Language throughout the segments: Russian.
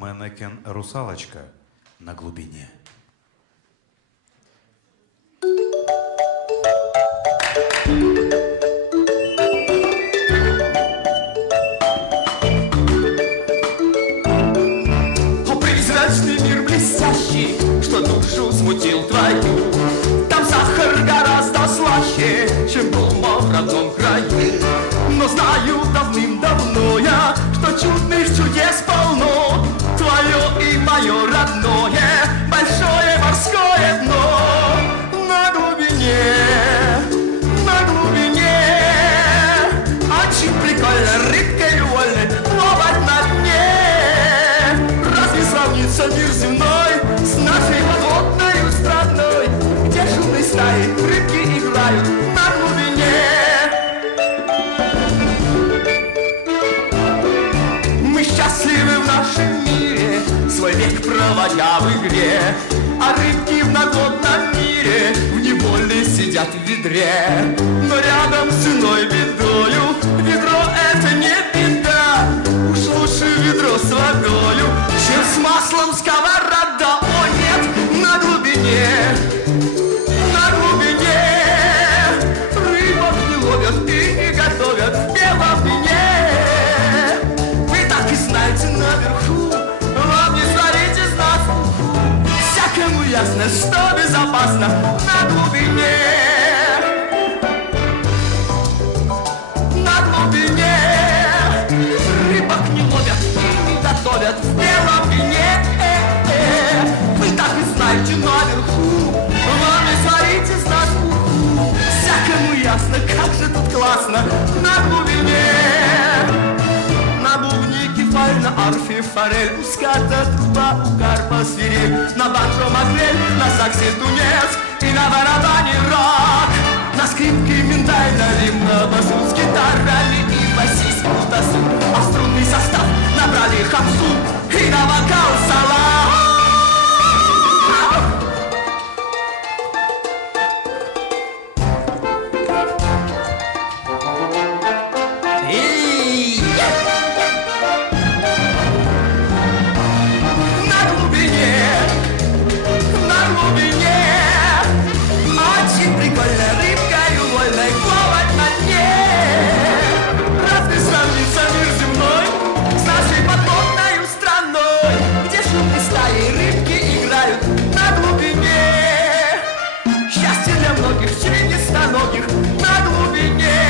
Манекен-русалочка на глубине. О, призрачный мир блестящий, что душу смутил твою. Там сахар гораздо слаще, чем дома в родном краю. Но знаю давным-давно я, что чудных чудес полно. Твое и мое родное, большое морское дно. На глубине, очень прикольно рыбкой вольной плавать на дне. Разве сравнится мир земной с нашей подводной страной, где шумной стаи рыбки играют на глубине? Мы счастливы в нашем мире, свой век проводя в игре, а рыбки в надводном мире в неволе сидят в ведре. Но рядом с иной бедою ведро — это не беда. Уж лучше ведро с водою, чем с маслом сковорода. О нет, на глубине рыбок не ловят и не готовят в белом вине. Вы так и знаете наверху, вам не сварить из нас. Всякому ясно, что безопасно на глубине. На глубине рыбок не ловят и не готовят в белом вине. Вы так и знаете наверху, вам не сварить из нас. Всякому ясно, как же тут классно на глубине. На бубне кефаль, на арфе форель, у ската труба, у карпа свирель, на банджо макрель, на саксе тунец и на барабане рок. На скрипке миндай, на рим, на басу с гитарами и басист тасу. А в струнный состав набрали хапсу и на вокал салам. На глубине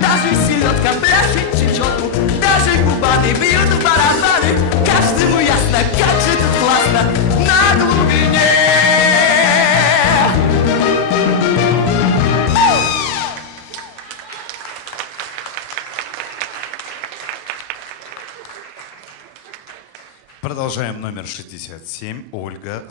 даже селедка пляшет чечетку, даже губаны бьют в барабаны. Каждому ясно, как же тут классно на глубине. Продолжаем номер 67. Ольга.